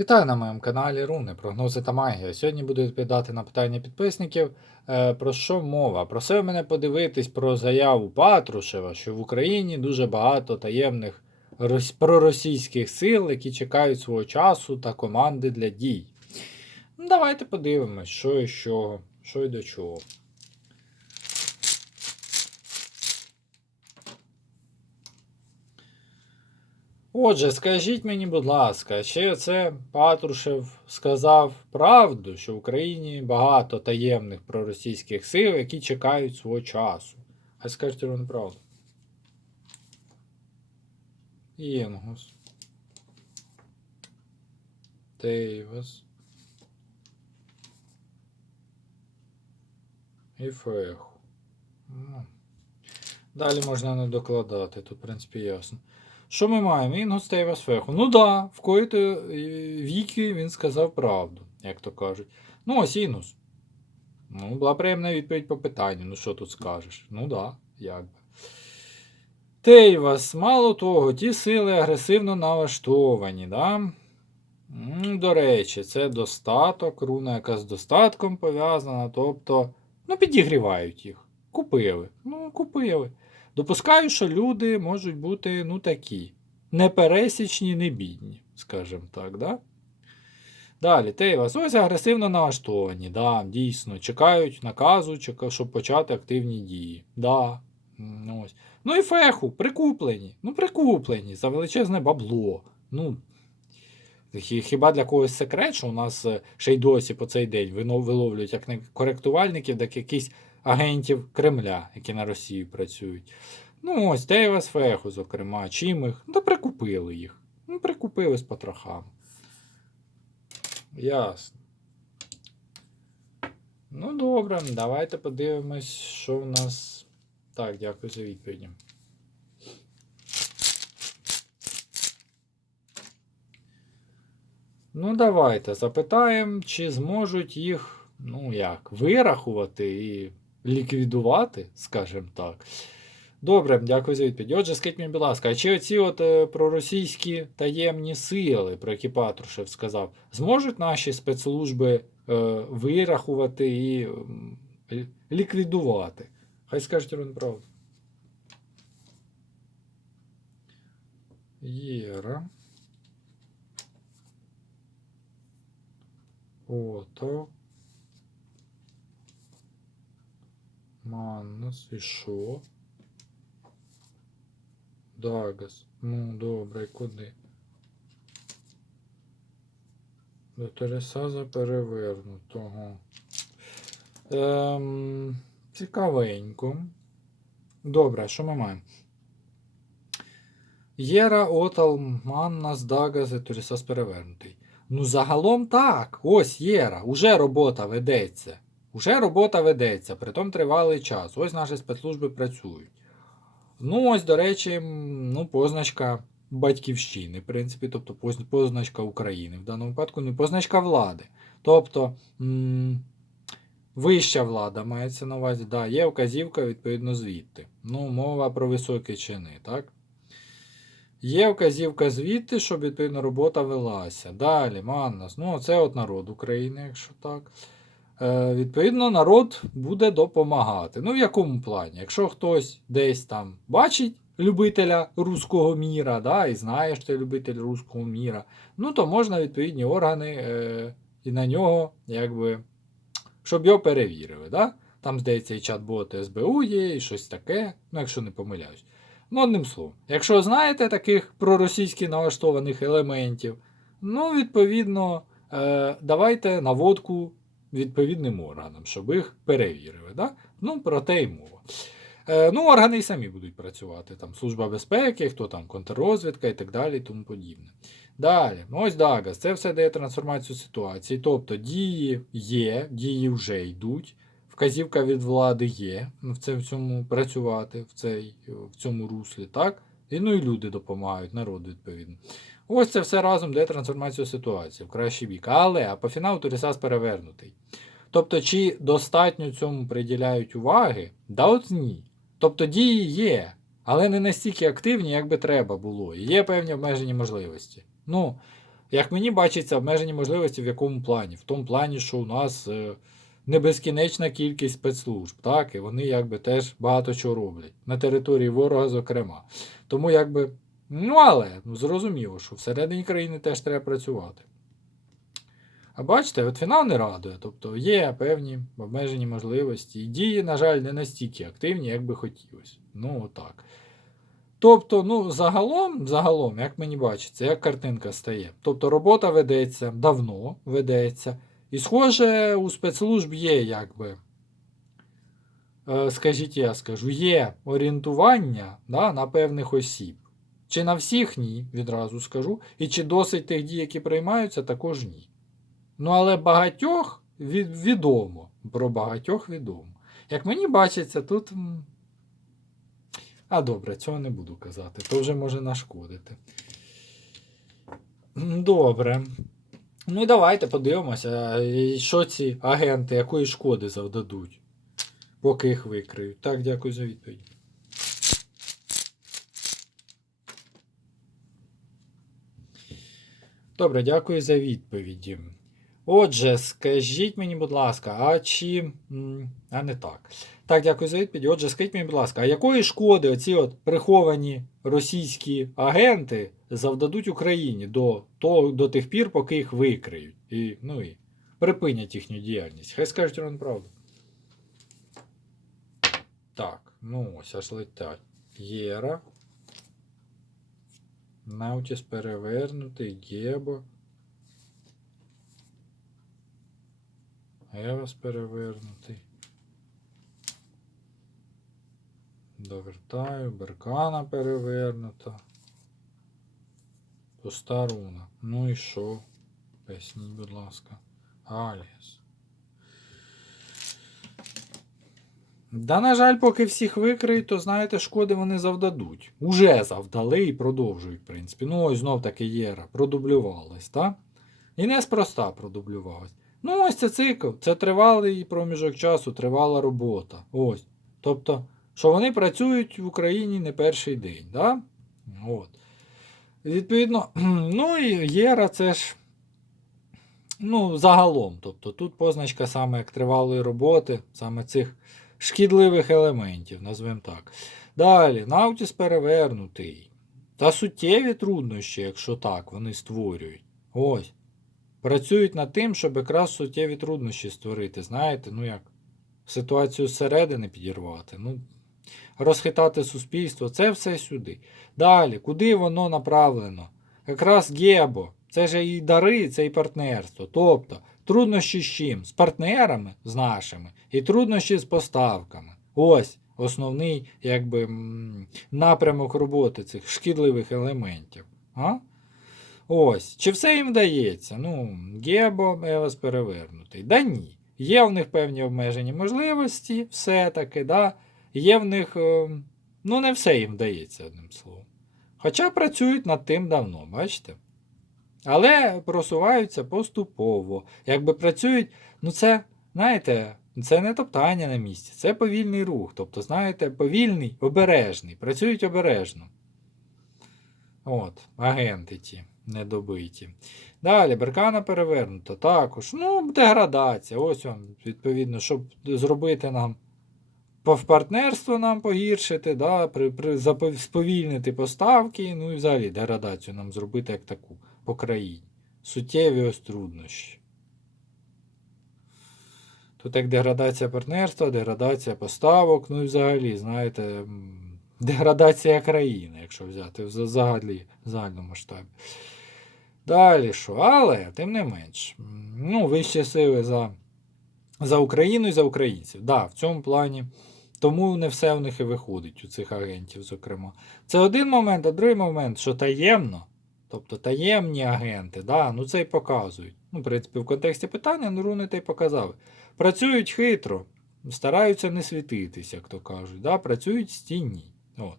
Вітаю на моєму каналі Руни, прогнози та магія. Сьогодні буду відповідати на питання підписників. Е, про що мова? Просив мене подивитись про заяву Патрушева, що в Україні дуже багато таємних проросійських сил, які чекають свого часу та команди для дій. Ну, давайте подивимось, що і чого, що і до чого. Отже, скажіть мені, будь ласка, чи це Патрушев сказав правду, що в Україні багато таємних проросійських сил, які чекають свого часу? А скажіть вам правду. Інгус. Тейвас. І Феху. Далі можна не докладати, тут, в принципі, ясно. Що ми маємо? Інгус Тейвас Феху. Ну да, в коїто е, віки він сказав правду, як то кажуть. Ну, ось Інгус. Ну, була приємна відповідь по питанню. Ну, що тут скажеш? Ну да, як би. Тейвас, мало того, ті сили агресивно налаштовані, да? До речі, це достаток, руна, яка з достатком пов'язана, тобто, ну, підігрівають їх. Купили. Ну, купили. Допускаю, що люди можуть бути, ну, такі. Непересічні, не бідні, скажімо так, да? Далі, Тейвас, ось агресивно налаштовані, да, дійсно, чекають наказу, щоб почати активні дії. Да. Ось. Ну і феху, прикуплені. Ну, прикуплені за величезне бабло. Ну, хіба для когось секрет, що у нас е, ще й досі по цей день виловлюють як не коректувальників, так якісь агентів Кремля, які на Росію працюють. Ну, ось Тейвас Феху, зокрема, чим їх? Ну, прикупили їх. Ну, прикупили з потрохами. Ясно. Ну, добре, давайте подивимось, що в нас. Так, дякую за відповіді. Ну, давайте запитаємо, чи зможуть їх, ну як, вирахувати і ліквідувати, скажімо так. Добре, дякую за відповідь. Отже, скажіть мені, будь ласка, а чи оці от е, проросійські таємні сили, про які Патрушев сказав, зможуть наші спецслужби е, вирахувати і лі- ліквідувати? Хай скажуть вам правду. Єра. Ото. Маннус і що? Дагас. Ну, добре, куди? До Тересаза перевернутого. Ем, цікавенько. Добре, що ми маємо? Єра, Отал, Маннас, Дагас і Тересаз перевернутий. Ну, загалом так. Ось Єра. Уже робота ведеться. Уже робота ведеться, притом тривалий час. Ось наші спецслужби працюють. Ну, ось, до речі, ну, позначка батьківщини, в принципі, тобто позначка України. В даному випадку не позначка влади. Тобто м, вища влада мається на увазі, да, є вказівка відповідно звідти. Ну, мова про високі чини, так? Є вказівка звідти, щоб відповідно робота велася. Далі, Маннас. Ну, це от народ України, якщо так. Е, відповідно, народ буде допомагати. Ну, в якому плані? Якщо хтось десь там бачить любителя руського міра, да, і знає, що це любитель руського міра, ну, то можна відповідні органи е, і на нього, якби, щоб його перевірили. Да? Там, здається, і чат-бот СБУ є, і щось таке, ну, якщо не помиляюсь. Ну, одним словом, якщо знаєте таких проросійськи налаштованих елементів, ну, відповідно, е, давайте наводку відповідним органам, щоб їх перевірили. Да? Ну, про те й мова. Е, ну, органи й самі будуть працювати. Там Служба безпеки, хто там контррозвідка і так далі, і тому подібне. Далі, ну ось Дагас, це все дає трансформацію ситуації. Тобто дії є, дії вже йдуть. Вказівка від влади є в, це, в цьому працювати, в, цей, в цьому руслі, так? І ну і люди допомагають, народ відповідно. Ось це все разом дає трансформацію ситуації в кращий бік. Але а по фіналу Турісас перевернутий. Тобто, чи достатньо цьому приділяють уваги? Да от ні. Тобто дії є, але не настільки активні, як би треба було. Є певні обмежені можливості. Ну, як мені бачиться, обмежені можливості в якому плані? В тому плані, що у нас е, не безкінечна кількість спецслужб, так, і вони якби теж багато чого роблять. На території ворога, зокрема. Тому якби. Ну, але ну, зрозуміло, що всередині країни теж треба працювати. А бачите, от фінал не радує. Тобто є певні обмежені можливості. І дії, на жаль, не настільки активні, як би хотілося. Ну, отак. Тобто, ну, загалом, загалом, як мені бачиться, як картинка стає. Тобто робота ведеться, давно ведеться. І, схоже, у спецслужб є, якби, е, скажіть, я скажу, є орієнтування да, на певних осіб. Чи на всіх ні, відразу скажу. І чи досить тих дій, які приймаються, також ні. Ну, але багатьох відомо. Про багатьох відомо. Як мені бачиться, тут. А добре, цього не буду казати. То вже може нашкодити. Добре. Ну і давайте подивимося, що ці агенти, якої шкоди завдадуть, поки їх викриють. Так, дякую за відповідь. Добре, дякую за відповіді. Отже, скажіть мені, будь ласка, а чи. А не так. Так, дякую за відповідь. Отже, скажіть мені, будь ласка, а якої шкоди оці от приховані російські агенти завдадуть Україні до, того, до тих пір, поки їх викриють? І, ну і припинять їхню діяльність. Хай скажуть вам правду. Так, ну ось аж летять. Єра. Наутіс перевернутий, Гебо. Евас перевернутий. Довертаю, Беркана перевернута. Пуста руна. Ну і що? Поясніть, будь ласка. Альгіс. Да, на жаль, поки всіх викриють, то знаєте, шкоди вони завдадуть. Уже завдали і продовжують, в принципі. Ну, ось знов таки Єра. Продублювалась, так? І неспроста продублювалась. Ну, ось це цикл. Це тривалий проміжок часу, тривала робота. Ось. Тобто, що вони працюють в Україні не перший день. Да? От. Відповідно, ну і Єра це ж. Ну, загалом. Тобто тут позначка саме як тривалої роботи, саме цих шкідливих елементів, назвемо так. Далі, Наутіс перевернутий. Та суттєві труднощі, якщо так, вони створюють. Ось. Працюють над тим, щоб якраз суттєві труднощі створити. Знаєте, ну як ситуацію зсередини підірвати. Ну, розхитати суспільство, це все сюди. Далі, куди воно направлено? Якраз Гебо, це ж і дари, це і партнерство. Тобто, труднощі з чим? З партнерами, з нашими, і труднощі з поставками. Ось основний якби, напрямок роботи цих шкідливих елементів. А? Ось. Чи все їм вдається? Ну, Гебо Евас перевернутий. Да ні. Є в них певні обмежені можливості, все-таки, да. Є в них. е, Ну, не все їм вдається, одним словом. Хоча працюють над тим давно, бачите? Але просуваються поступово. Якби працюють, ну це, знаєте, це не топтання на місці, це повільний рух. Тобто, знаєте, повільний, обережний. Працюють обережно. От, агенти ті недобиті. Далі, беркана перевернута. Також. Ну, деградація. Ось он, відповідно, щоб зробити нам в партнерство нам погіршити, да, при, при, сповільнити поставки, ну і взагалі деградацію нам зробити як таку по країні. Суттєві ось труднощі. Тут як деградація партнерства, деградація поставок, ну і взагалі, знаєте, деградація країни, якщо взяти в загалі, загальному масштабі. Далі що? Але, тим не менш, ну, вищі сили за, за Україну і за українців. Да, в цьому плані. Тому не все в них і виходить, у цих агентів, зокрема. Це один момент, а другий момент, що таємно, тобто таємні агенти, да, ну це й показують. Ну, в принципі, в контексті питання ну, руни та й показали. Працюють хитро, стараються не світитись, як то кажуть, да, працюють тіні. От.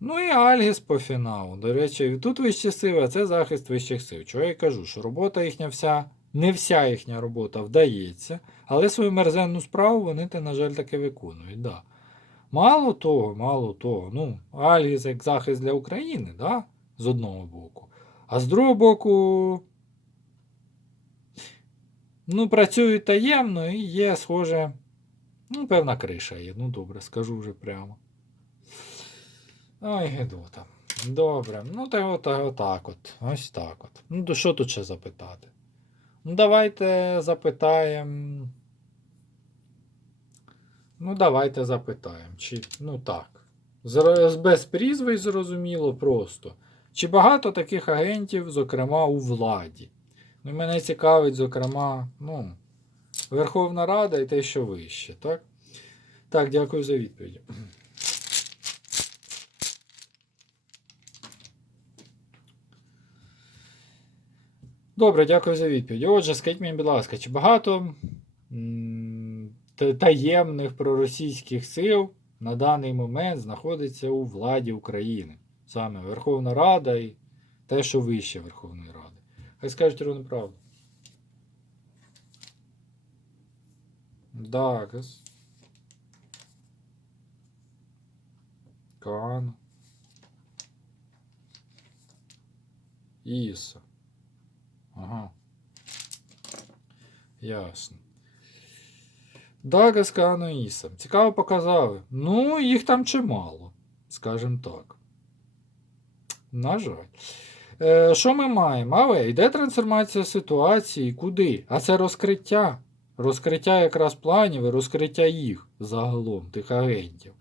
Ну і Альгіс по фіналу. До речі, тут вищі сили, а це захист вищих сил. Чого я кажу, що робота їхня вся, не вся їхня робота вдається, але свою мерзенну справу вони, на жаль, таки виконують. Да. Мало того, мало того, ну, Альгіс як захист для України, да, з одного боку. А з другого боку, ну, працюють таємно і є, схоже, ну, певна криша є. Ну, добре, скажу вже прямо. Ой, Гедота. Добре, ну та от, отак от. Ось так от. Ну, то що тут ще запитати? Ну, давайте запитаємо. Ну, давайте запитаємо. Чи, ну так. З- Без прізвищ зрозуміло просто. Чи багато таких агентів, зокрема, у владі? Ну, мене цікавить, зокрема, ну, Верховна Рада і те, що вище, так? Так, дякую за відповідь. Добре, дякую за відповідь. Отже, скажіть мені, будь ласка, чи багато таємних проросійських сил на даний момент знаходиться у владі України? Саме Верховна Рада і те, що вище Верховної Ради. Хай скажуть рівну правду. Дагас. Кан. Іса. Ага. Ясно. Дагас, Кано, Іса. Цікаво показали. Ну, їх там чимало, скажімо так. На жаль. Е, що ми маємо? Але йде трансформація ситуації. Куди? А це розкриття. Розкриття якраз планів і розкриття їх загалом, тих агентів.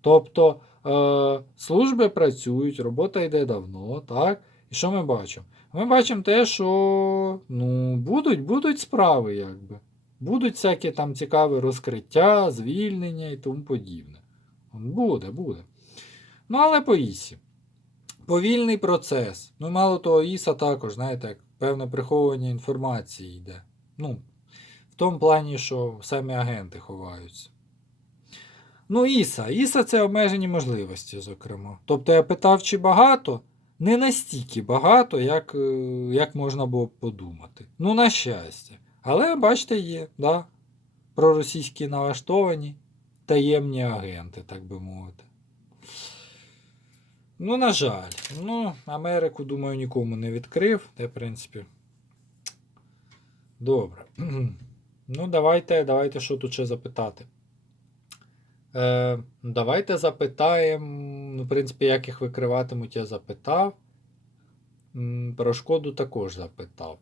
Тобто е, служби працюють, робота йде давно, так? І що ми бачимо? Ми бачимо те, що ну, будуть, будуть справи, якби. Будуть всякі там цікаві розкриття, звільнення і тому подібне. Буде, буде. Ну, але по ІСі. Повільний процес. Ну, мало того, ІСа також, знаєте, певне приховування інформації йде. Ну, в тому плані, що самі агенти ховаються. Ну, Іса. Іса це обмежені можливості, зокрема. Тобто я питав, чи багато? Не настільки багато, як, е, як можна було б подумати. Ну, на щастя. Але, бачите, є, да? проросійські налаштовані таємні агенти, так би мовити. Ну, на жаль. Ну, Америку, думаю, нікому не відкрив. Та, в принципі. Добре. Ну, давайте, давайте що тут ще запитати. Е, давайте запитаємо. Ну, в принципі, як їх викриватимуть, я запитав. Про шкоду також запитав.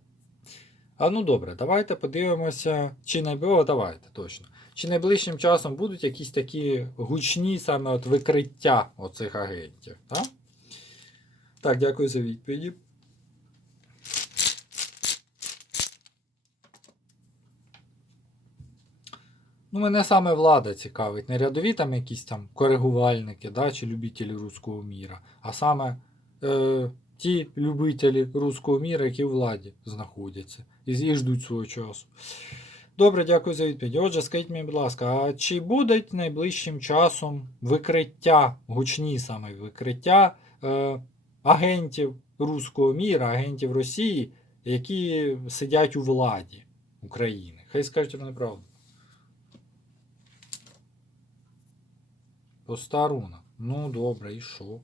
А ну добре, давайте подивимося, чи найближчим, давайте точно. Чи найближчим часом будуть якісь такі гучні саме от викриття оцих агентів. Так, так дякую за відповіді. Ну, мене саме влада цікавить. Не рядові там якісь там коригувальники, да, чи любителі руського міра, а саме е, ті любителі руського міра, які в владі знаходяться і ждуть свого часу. Добре, дякую за відповідь. Отже, скажіть мені, будь ласка, а чи будуть найближчим часом викриття, гучні саме викриття е, агентів руського міра, агентів Росії, які сидять у владі України? Хай скажуть вам неправду. Постаруна. Ну, добре, і що?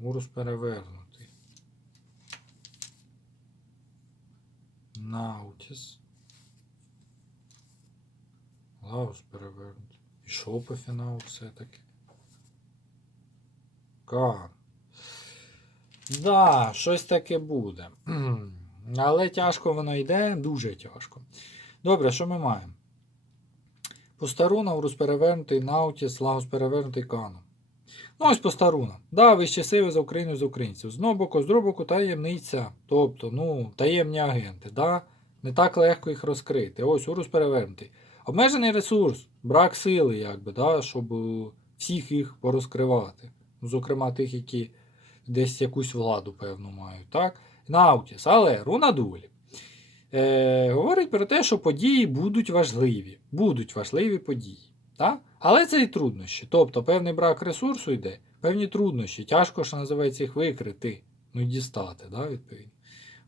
Урус перевернутий. Наутіс. Лаус перевернутий. І що по фіналу все-таки? Кан. Да, щось таке буде. Але тяжко воно йде, дуже тяжко. Добре, що ми маємо? Постаруна, Урус перевернутий, Наутіс, Лагус перевернутий Каном. Ну, ось постаруна. Да, вище сили за Україну за українців. З одного боку, з другого боку, таємниця. Тобто, ну, таємні агенти. Да? Не так легко їх розкрити. Ось Урус перевернутий. Обмежений ресурс, брак сили, якби, да, щоб е, всіх їх порозкривати. Ну, зокрема, тих, які десь якусь владу, певну, мають. Так? Наутіс. Але руна дулі. Е, говорить про те, що події будуть важливі. Будуть важливі події. Так? Але це і труднощі. Тобто певний брак ресурсу йде, певні труднощі. Тяжко що називається їх викрити, ну дістати, да, відповідно.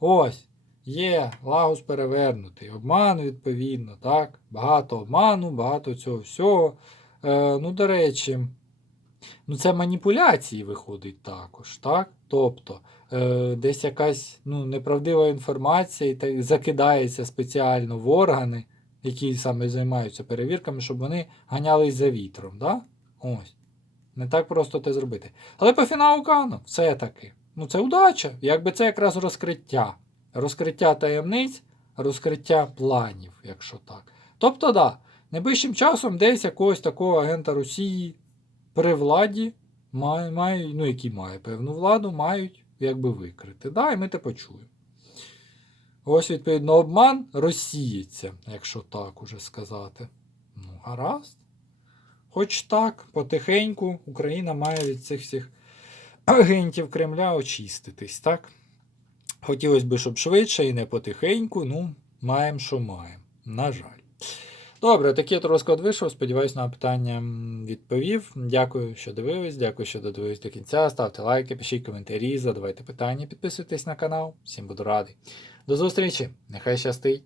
Ось, є лагус перевернутий, обман, відповідно, так? Багато обману, багато цього всього. Е, ну, до речі, Ну, це маніпуляції виходить також, так? Тобто, е, десь якась ну, неправдива інформація і закидається спеціально в органи, які саме займаються перевірками, щоб вони ганялись за вітром. Да? Ось. Не так просто те зробити. Але по фіналу Кану все-таки. Ну, це удача. Якби це якраз розкриття. Розкриття таємниць, розкриття планів, якщо так. Тобто, да, найближчим часом десь якогось такого агента Росії при владі має, має, ну, який має певну владу, мають якби викрити. Да, і ми те почуємо. Ось, відповідно, обман розсіється, якщо так уже сказати. Ну, гаразд. Хоч так, потихеньку Україна має від цих всіх агентів Кремля очиститись, так? Хотілося б, щоб швидше і не потихеньку, ну, маємо, що маємо. На жаль. Добре, такий розклад вийшов. Сподіваюсь, на питання відповів. Дякую, що дивились, дякую, що додивились до кінця. Ставте лайки, пишіть коментарі, задавайте питання, підписуйтесь на канал. Всім буду радий. До зустрічі! Нехай щастить!